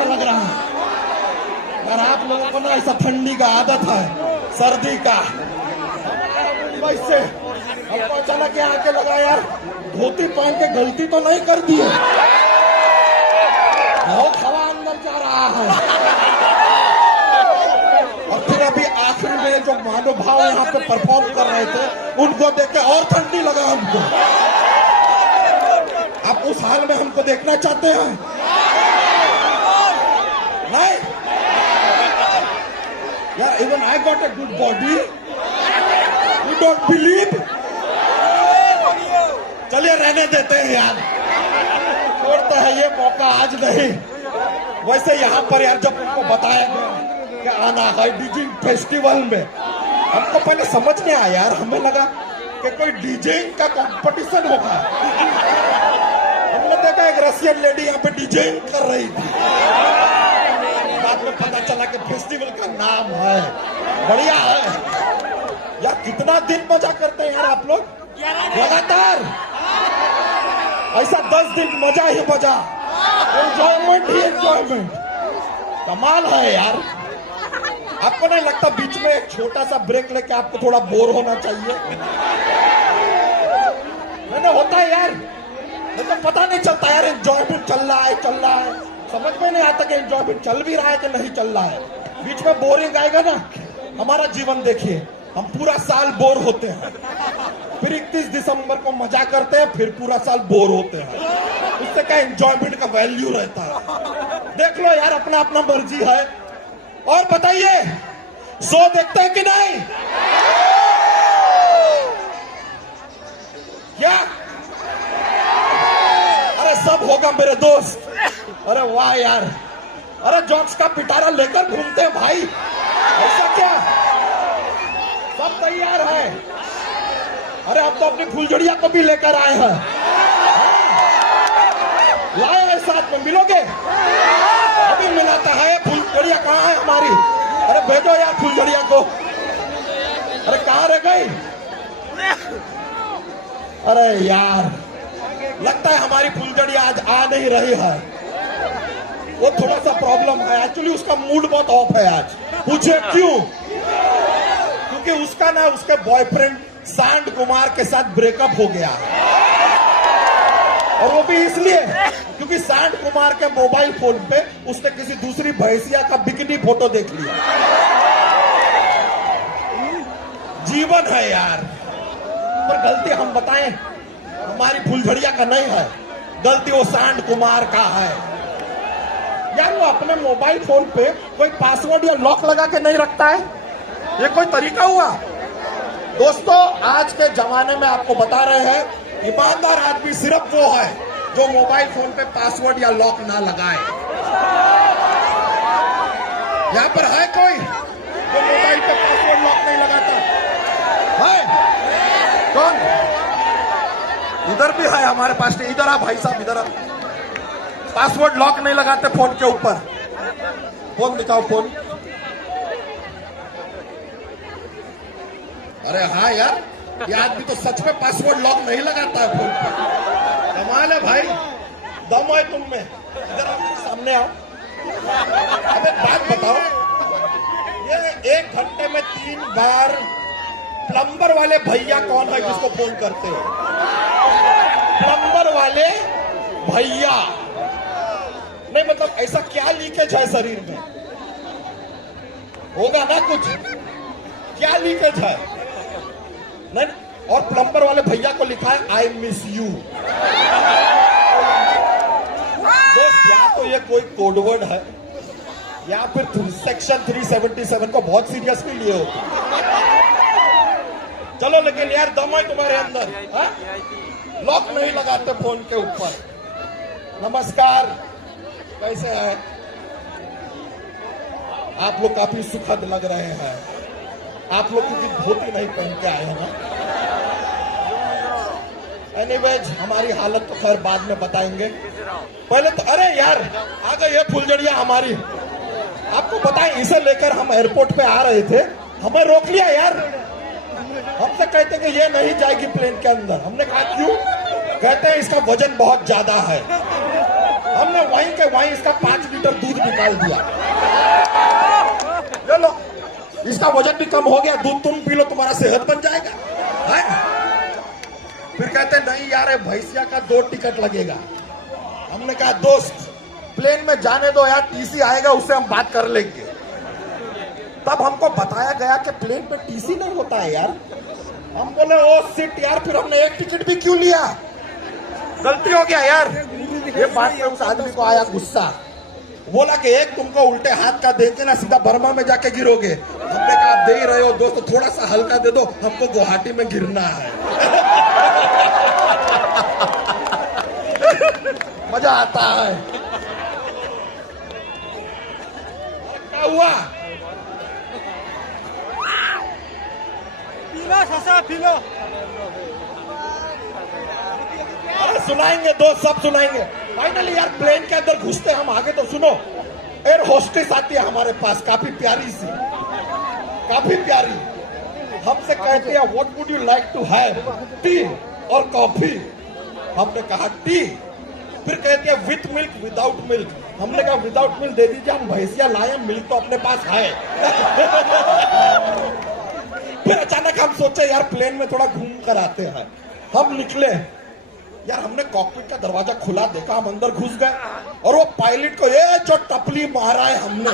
सा लग रहा है यार। आप लोगों को ना ऐसा ठंडी का आदत है, सर्दी का। मुंबई से हमको अचानक यहाँ आके लगा यार धोती पहन के गलती तो नहीं कर दी है, बहुत हवा अंदर जा रहा है। और फिर अभी आखिर में जो महानुभाव यहाँ पे परफॉर्म कर रहे थे उनको देख के और ठंडी लगा हमको। आप उस हाल में हमको देखना चाहते हैं? नहीं यार, even I got a good body, you don't believe. चलिए रहने देते हैं यार, छोड़ते हैं, ये मौका आज नहीं। वैसे यहाँ पर यार जब उनको बताया गया कि आना है डीजिंग फेस्टिवल में, हमको पहले समझ नहीं आया यार, हमें लगा कि कोई डीजेइंग का कंपटीशन होगा। हमने देखा एक रशियन लेडी यहाँ पे डीजेइंग कर रही थी, बाद में पता चला कि फेस्टिवल का नाम है। बढ़िया है यार, कितना दिन मजा करते हैं यार आप लोग लगातार, ऐसा 10 दिन मजा ही मजा, एंजॉयमेंट ही एंजॉयमेंट। कमाल है यार। आपको नहीं लगता बीच में एक छोटा सा ब्रेक लेके आपको थोड़ा बोर होना चाहिए? मैंने होता है यार, मतलब पता नहीं चलता यार, एंजॉयमेंट चल रहा है, समझ में नहीं आता कि एंजॉयमेंट चल भी रहा है कि नहीं चल रहा है। बीच में बोरिंग आएगा ना। हमारा जीवन देखिए, हम पूरा साल बोर होते हैं, फिर 31 दिसंबर को मजा करते हैं, फिर पूरा साल बोर होते हैं। उससे क्या एंजॉयमेंट का वैल्यू रहता है? देख लो यार, अपना अपना मर्जी है। और बताइए, शो देखते हैं कि नहीं? क्या? अरे सब होगा मेरे दोस्त। अरे वाह यार, अरे जोक्स का पिटारा लेकर घूमते हैं भाई, ऐसा क्या? सब तैयार है। अरे अब तो अपनी फुलझड़िया को भी लेकर आए हैं, लाए हैं साथ में, मिलोगे? अभी मिलाता है। फुलझड़िया कहाँ है हमारी? अरे भेजो यार फुलझड़िया को। अरे कहाँ रह गई? अरे यार, लगता है हमारी फुलझड़िया आज आ नहीं रही है। वो थोड़ा सा प्रॉब्लम है एक्चुअली, उसका मूड बहुत ऑफ है आज। पूछे क्यों? क्योंकि उसका ना उसके बॉयफ्रेंड सांड कुमार के साथ ब्रेकअप हो गया, और वो भी इसलिए क्योंकि सांड कुमार के मोबाइल फोन पे उसने किसी दूसरी भैंसिया का बिकिनी फोटो देख लिया। जीवन है यार। पर गलती हम बताएं, हमारी फुलझड़िया का नहीं है, गलती वो सांड कुमार का है यार। वो अपने मोबाइल फोन पे कोई पासवर्ड या लॉक लगा के नहीं रखता है, ये कोई तरीका हुआ? दोस्तों, आज के जमाने में आपको बता रहे हैं, ईमानदार आदमी सिर्फ वो है जो मोबाइल फोन पे पासवर्ड या लॉक ना लगाए। यहाँ पर है कोई जो मोबाइल पे पासवर्ड लॉक नहीं लगाता? है? कौन? इधर भी है हमारे पास। इधर आ भाई साहब, इधर आ। पासवर्ड लॉक नहीं लगाते फोन के ऊपर? फोन दिखाओ, फोन। अरे हाँ यार, ये आदमी तो सच में पासवर्ड लॉक नहीं लगाता है फोन पे। कमाल है भाई, दम है तुम में। इधर आओ, सामने आओ। अबे बात बताओ, ये 1 घंटे में 3 बार प्लम्बर वाले भैया कौन है जिसको फोन करते हो? प्लम्बर वाले भैया नहीं, मतलब ऐसा क्या लीकेज है शरीर में? होगा ना कुछ, क्या लीकेज है? नहीं, और प्लम्बर वाले भैया को लिखा है आई मिस यू। दोस्त, या तो ये कोई कोडवर्ड है या फिर सेक्शन 377 को बहुत सीरियसली लिए हो। चलो, लेकिन यार दम है तुम्हारे अंदर, लॉक नहीं लगाते फोन के ऊपर। नमस्कार, कैसे हैं आप लोग? काफी सुखद लग रहे हैं आप लोग, क्योंकि धोती नहीं पहन के आए हैं ना। एनीवेज, हमारी हालत तो खैर बाद में बताएंगे। पहले तो अरे यार, आ गई ये फुलझड़िया हमारी। आपको बताएं, इसे लेकर हम एयरपोर्ट पे आ रहे थे, हमें रोक लिया यार। हमसे कहते कि ये नहीं जाएगी प्लेन के अंदर। हमने कहा क्यों? कहते हैं इसका वजन बहुत ज्यादा है। हमने वहीं के वहीं इसका 5 लीटर दूध निकाल दिया। ले लो, इसका वजन भी कम हो गया, दूध तुम पी लो, तुम्हारा सेहत बन जाएगा है? फिर कहते नहीं यार, भैंसिया का 2 टिकट लगेगा। हमने कहा दोस्त प्लेन में जाने दो यार, टीसी आएगा उससे हम बात कर लेंगे। तब हमको बताया गया कि प्लेन पे टीसी नहीं होता है यार। हम बोले ओ सिट यार, फिर हमने 1 टिकट भी क्यों लिया, गलती हो गया यार। ये बात में उस आदमी को आया गुस्सा, बोला कि एक तुमको उल्टे हाथ का देके ना सीधा बर्मा में जाके गिरोगे। हमने कहा दे ही रहे हो दोस्त, थोड़ा सा हल्का दे दो, हमको गुवाहाटी में गिरना है। मजा आता है। क्या हुआ? पीलो। अरे सुनाएंगे दोस्त, सब सुनाएंगे। फाइनली यार प्लेन के अंदर घुसते हम आगे, तो सुनो एयर होस्टेस आती है हमारे पास, काफी प्यारी सी, काफी प्यारी। हमसे कहती है what would you like to have, tea और कॉफी? हमने कहा टी। फिर कहती है विथ मिल्क विदाउट मिल्क? हमने कहा विदाउट मिल्क दे दीजिए, हम भैंसिया लाए, मिल्क तो अपने पास है। फिर अचानक हम सोचे यार प्लेन में थोड़ा घूम कर आते हैं। हम निकले यार, हमने कॉकपिट का दरवाजा खुला देखा, हम अंदर घुस गए और वो पायलट को ये जो टपली मारा है हमने।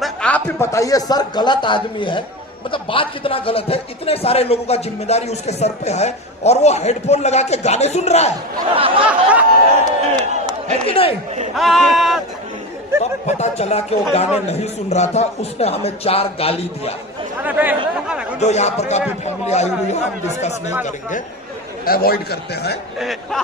मैं आप ही बताइए सर, गलत आदमी है, मतलब बात कितना गलत है। इतने सारे लोगों का जिम्मेदारी उसके सर पे है और वो हेडफोन लगा के गाने सुन रहा है कि नहीं? तब पता चला कि वो गाने नहीं सुन रहा था, उसने हमें 4 गाली दिया, जो यहाँ पर काफी फैमिली आई हुई है, हम डिस्कस नहीं करेंगे, अवॉइड करते हैं।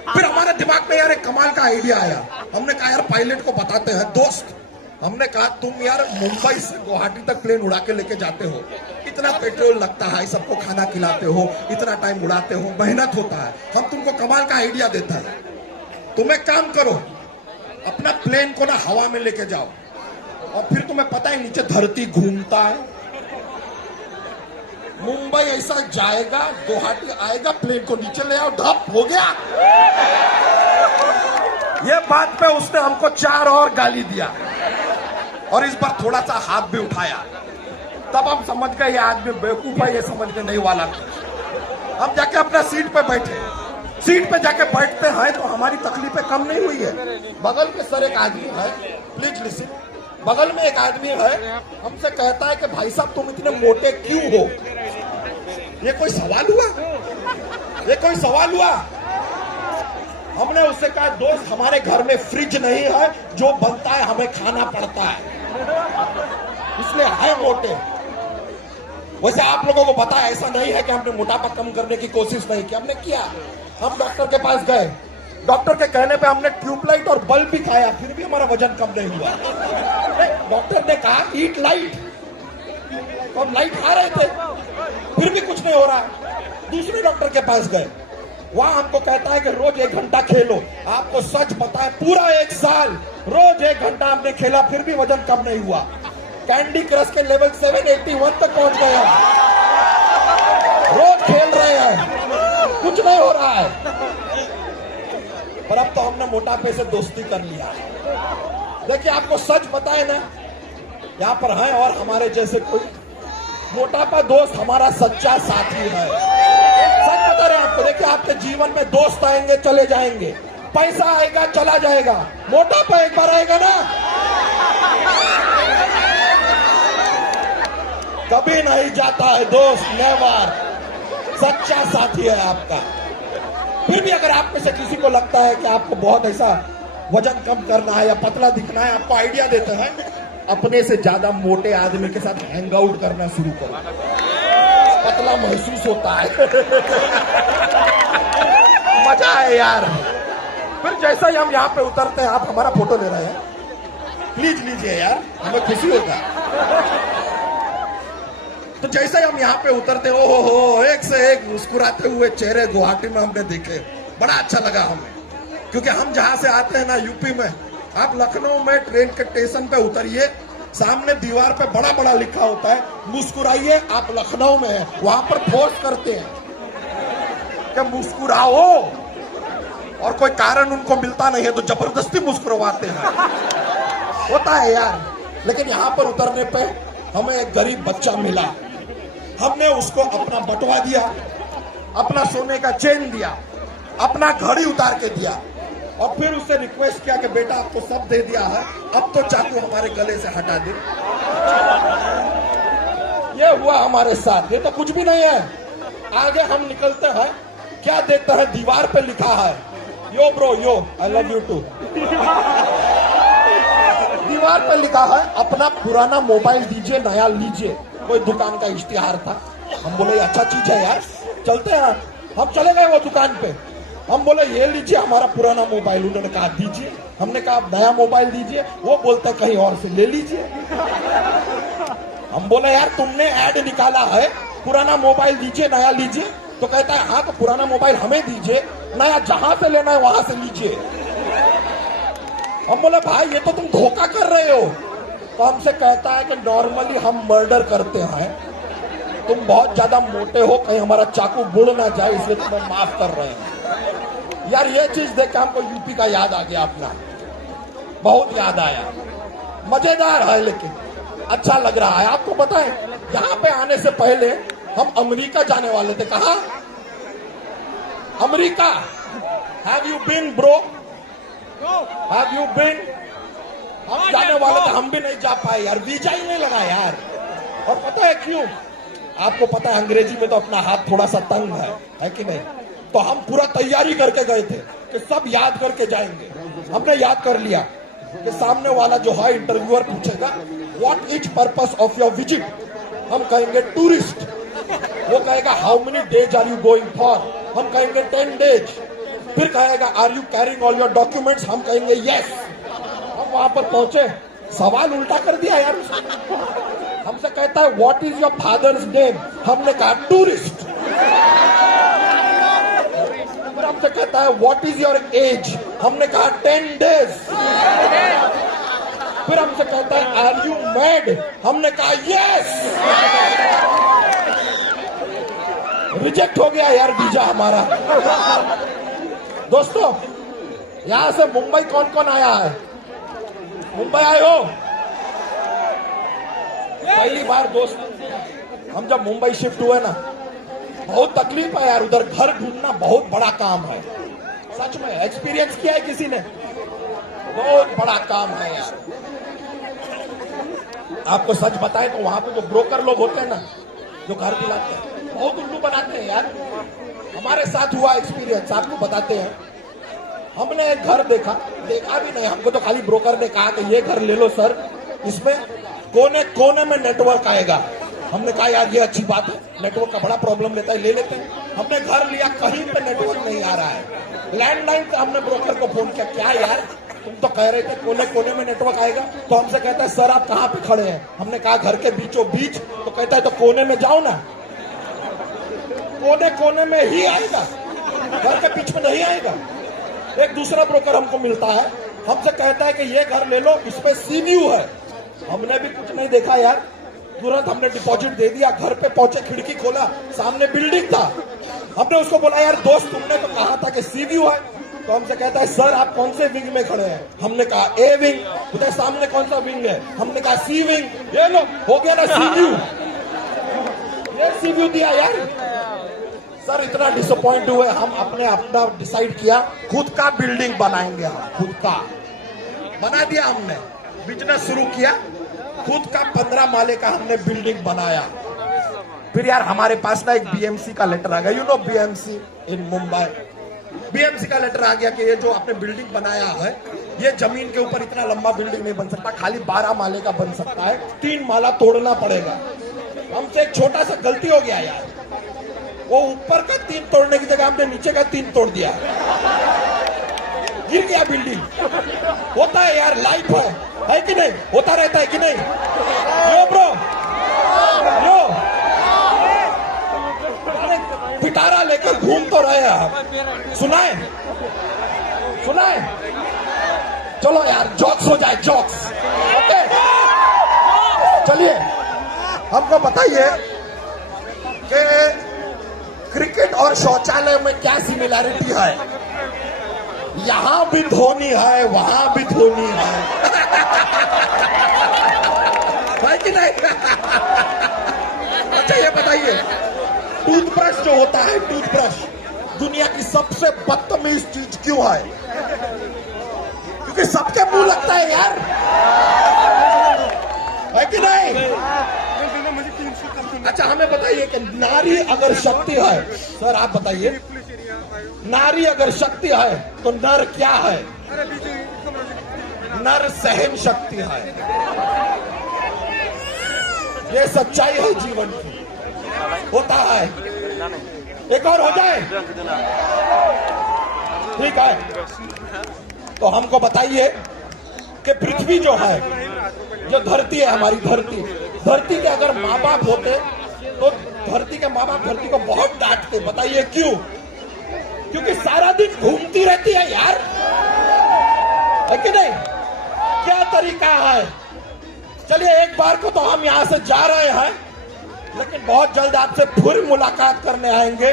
फिर हमारे दिमाग में यार एक कमाल का आइडिया आया। हमने कहा यार पायलट को बताते हैं दोस्त। हमने कहा तुम यार मुंबई से गुवाहाटी तक प्लेन उड़ा के लेके जाते हो, इतना पेट्रोल लगता है, सबको खाना खिलाते हो, इतना टाइम उड़ाते हो, मेहनत होता है, हम तुमको कमाल का आइडिया देता है। तुम एक काम करो, अपना प्लेन को ना हवा में लेके जाओ और फिर तुम्हें पता है नीचे धरती घूमता है, मुंबई ऐसा जाएगा, गुवाहाटी आएगा, प्लेन को नीचे ले आओ, ढप हो गया। ये बात पे उसने हमको 4 और गाली दिया और इस बार थोड़ा सा हाथ भी उठाया। तब हम समझ गए ये आदमी बेवकूफ है, ये समझ के नहीं वाला। हम जाके अपना सीट पे बैठे। सीट पे जाके बैठते हैं तो हमारी तकलीफें कम नहीं हुई है। बगल में सर एक आदमी है, प्लीज लिसन, बगल में एक आदमी है, हमसे कहता है कि भाई साहब तुम इतने मोटे क्यों हो? ये कोई सवाल हुआ? ये कोई सवाल हुआ? हमने उससे कहा दोस्त हमारे घर में फ्रिज नहीं है, जो बनता है हमें खाना पड़ता है, इसलिए है मोटे। वैसे आप लोगों को पता है ऐसा नहीं है कि हमने मोटापा कम करने की कोशिश नहीं की, हमने किया। हम डॉक्टर के पास गए, डॉक्टर के कहने पे हमने ट्यूबलाइट और बल्ब भी खाया, फिर भी हमारा वजन कम नहीं हुआ। डॉक्टर ने कहा ईट लाइट, तो हम लाइट खा रहे थे, फिर भी कुछ नहीं हो रहा। दूसरे डॉक्टर के पास गए, वहां हमको कहता है कि रोज 1 घंटा खेलो। आपको सच बताएं पूरा 1 साल रोज 1 घंटा हमने खेला, फिर भी वजन कम नहीं हुआ। कैंडी क्रश के लेवल 781 तक पहुंच गए हम, रोज खेल रहे हैं, कुछ नहीं हो रहा है। पर अब तो हमने मोटापे से दोस्ती कर लिया। देखिए आपको सच बताए ना, यहाँ पर है और हमारे जैसे कोई मोटापा दोस्त हमारा सच्चा साथी है। सच बता रहे हैं आपको। देखिए आपके जीवन में दोस्त आएंगे चले जाएंगे, पैसा आएगा चला जाएगा, मोटापा एक बार आएगा ना, कभी नहीं जाता है दोस्त, नेवर। सच्चा साथी है आपका। फिर भी अगर आप में से किसी को लगता है कि आपको बहुत ऐसा वजन कम करना है या पतला दिखना है, आपको आइडिया देते हैं, अपने से ज्यादा मोटे आदमी के साथ हैंग आउट करना शुरू करो, पतला महसूस होता है। मजा है यार। फिर जैसा ही हम यहाँ पे उतरते हैं, आप हमारा फोटो ले रहे हैं, प्लीज लीजिए यार, हमें खुशी होगा। तो जैसे हम यहाँ पे उतरते, ओ हो, एक से एक मुस्कुराते हुए चेहरे गुवाहाटी में हमने देखे, बड़ा अच्छा लगा हमें। क्योंकि हम जहां से आते हैं ना, यूपी में, आप लखनऊ में ट्रेन के स्टेशन पे उतरिए, सामने दीवार पे बड़ा बड़ा लिखा होता है मुस्कुराइए, आप लखनऊ में हैं। वहां पर फोर्स करते हैं कि मुस्कुराओ, और कोई कारण उनको मिलता नहीं है तो जबरदस्ती मुस्कुराते हैं। होता है यार। लेकिन यहाँ पर उतरने पे हमें एक गरीब बच्चा मिला, हमने उसको अपना बटुआ दिया, अपना सोने का चेन दिया, अपना घड़ी उतार के दिया और फिर उससे रिक्वेस्ट किया कि बेटा आपको सब दे दिया है, अब तो चाकू हमारे गले से हटा दे। ये हुआ हमारे साथ। ये तो कुछ भी नहीं है। आगे हम निकलते हैं, क्या देखते हैं दीवार पे लिखा है yo bro yo I love you too. दीवार पे लिखा है अपना पुराना मोबाइल दीजिए नया लीजिए। कोई दुकान का इश्तिहार था। हम बोले अच्छा चीज है यार, चलते हैं। हम चले गए वो दुकान पे, हम बोले ये लीजिए हमारा पुराना मोबाइल। उन्होंने कहा दीजिए। हमने कहा नया मोबाइल दीजिए। वो बोलते कहीं और से ले लीजिए। हम बोले यार तुमने ऐड निकाला है पुराना मोबाइल दीजिए नया लीजिए, तो कहता है हाँ तो पुराना मोबाइल हमें दीजिए, नया जहां से लेना है वहां से लीजिए। हम बोले भाई ये तो तुम धोखा कर रहे हो। तो हमसे कहता है कि नॉर्मली हम मर्डर करते हैं, तुम बहुत ज्यादा मोटे हो, कहीं हमारा चाकू बुड़ ना जाए इसलिए तुम्हें माफ कर रहे हैं। यार ये चीज देख के हमको यूपी का याद आ गया अपना, बहुत याद आया। मजेदार है लेकिन अच्छा लग रहा है। आपको पता है यहाँ पे आने से पहले हम अमेरिका जाने वाले थे। कहा? America. Have you been bro? Have you been? हम जाने वाले थे, हम भी नहीं जा पाए यार, वीजा ही नहीं लगा यार। और पता है क्यों? आपको पता है अंग्रेजी में तो अपना हाथ थोड़ा सा तंग है कि नहीं? तो हम पूरा तैयारी करके गए थे कि सब याद करके जाएंगे। हमने याद कर लिया कि सामने वाला जो है इंटरव्यूअर पूछेगा what is purpose of your visit. हम कहेंगे टूरिस्ट। वो कहेगा how many days are you going for. हम कहेंगे 10 डेज। फिर कहेगा are you carrying all your documents. हम कहेंगे यस। हम वहां पर पहुंचे, सवाल उल्टा कर दिया यार। हमसे कहता है what is your father's name. हमने कहा टूरिस्ट। हमसे कहता है व्हाट इज योर एज। हमने कहा 10 डेज। फिर हमसे कहता है आर यू मैड। हमने कहा यस। रिजेक्ट हो गया यार वीजा हमारा। दोस्तों यहां से मुंबई कौन कौन आया है? मुंबई आए हो? पहली बार दोस्त हम जब मुंबई शिफ्ट हुए ना, बहुत तकलीफ है यार। उधर घर ढूंढना बहुत बड़ा काम है। सच में एक्सपीरियंस किया है किसी ने? बहुत बड़ा काम है यार। आपको सच बताएं तो वहां पे जो ब्रोकर लोग होते हैं ना, जो घर दिलाते हैं, बहुत उल्लू बनाते हैं यार। हमारे साथ हुआ एक्सपीरियंस, आपको बताते हैं। हमने एक घर देखा भी नहीं, हमको तो खाली ब्रोकर ने कहा कि ये घर ले लो सर, इसमें कोने कोने में नेटवर्क आएगा। हमने कहा यार ये अच्छी बात है, नेटवर्क का बड़ा प्रॉब्लम लेता है, ले लेते हैं। हमने घर लिया, कहीं पे नेटवर्क नहीं आ रहा है। लैंडलाइन पे हमने ब्रोकर को फोन किया, क्या यार तुम तो कह रहे थे कोने कोने में नेटवर्क आएगा। तो हमसे कहता है सर आप कहाँ पे खड़े हैं। हमने कहा घर के बीचों बीच। तो कहता है तो कोने में जाओ ना। कोने कोने में ही आएगा, घर के बीच में नहीं आएगा। एक दूसरा ब्रोकर हमको मिलता है, हमसे कहता है कि ये घर ले लो, इसमें सी व्यू है। हमने भी कुछ नहीं देखा यार, तुरंत हमने डिपॉजिट दे दिया। घर पे पहुंचे, खिड़की खोला, सामने बिल्डिंग था। हमने उसको बोला यार दोस्त तुमने तो कहा था कि सी व्यू है। तो हमसे कहता है सर आप कौन से विंग में खड़े हैं। हमने कहा ए विंग। तो सामने कौन सा विंग है। हमने कहा सी विंग। ये लो हो गया ना सी व्यू। ये सी व्यू दिया यार। सर इतना डिसअपॉइंट हुए हम। अपना डिसाइड किया खुद का बिल्डिंग बनाएंगे। हम खुद का बना दिया। हमने बिजनेस शुरू किया, खुद का 15 माले का हमने बिल्डिंग बनाया। फिर यार हमारे पास ना एक बीएमसी का लेटर आ गया। You know BMC in Mumbai. BMC का लेटर आ गया कि ये जो आपने बिल्डिंग बनाया है, ये जमीन के ऊपर इतना लंबा बिल्डिंग नहीं बन सकता, खाली 12 माले का बन सकता है, 3 माला तोड़ना पड़ेगा। हमसे एक छोटा सा गलती हो गया यार, वो ऊपर का 3 तोड़ने की जगह हमने नीचे का 3 तोड़ दिया, गिर गया बिल्डिंग। होता है यार, लाइफ है कि नहीं? होता रहता है कि नहीं? यो ब्रो यो पिटारा लेकर घूम तो रहे हैं आप। सुनाए चलो यार जोक्स हो जाए, जोक्स। ओके चलिए हमको बताइए कि क्रिकेट और शौचालय में क्या सिमिलैरिटी है। यहां भी धोनी है, वहां भी धोनी है कि नहीं? अच्छा ये बताइए, टूथब्रश जो होता है, टूथब्रश दुनिया की सबसे बदतमीज चीज क्यों है? क्योंकि सबके मुंह लगता है यार, है कि नहीं? अच्छा हमें बताइए कि नारी अगर शक्ति है, सर आप बताइए, नारी अगर शक्ति है तो नर क्या है? नर सहन शक्ति है। ये सच्चाई है जीवन की, होता है। एक और हो जाए, ठीक है? तो हमको बताइए कि पृथ्वी जो है, जो धरती है हमारी, धरती के अगर माँ बाप होते तो धरती के माँ बाप धरती को बहुत डांटते। बताइए क्यों? क्योंकि सारा दिन घूमती रहती है यार, है कि नहीं? क्या तरीका है? चलिए एक बार को तो हम यहां से जा रहे हैं, लेकिन बहुत जल्द आपसे फिर मुलाकात करने आएंगे।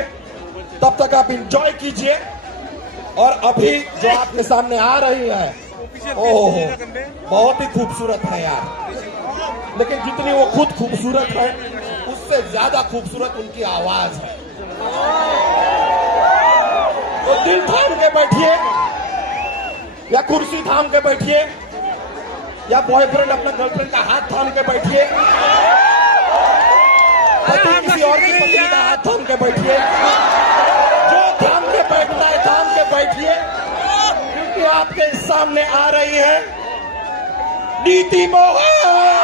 तब तक आप एंजॉय कीजिए। और अभी जो आपके सामने आ रही है, ओह बहुत ही खूबसूरत है यार, लेकिन जितनी वो खुद खूबसूरत है उससे ज्यादा खूबसूरत उनकी आवाज है। तो दिल थाम के बैठिए या कुर्सी थाम के बैठिए या बॉयफ्रेंड अपना गर्लफ्रेंड का हाथ थाम के बैठिए, पति किसी और की पत्नी का हाथ थाम के बैठिए, जो थाम के बैठना है थाम के बैठिए, क्योंकि आपके सामने आ रही है नीति मोहन।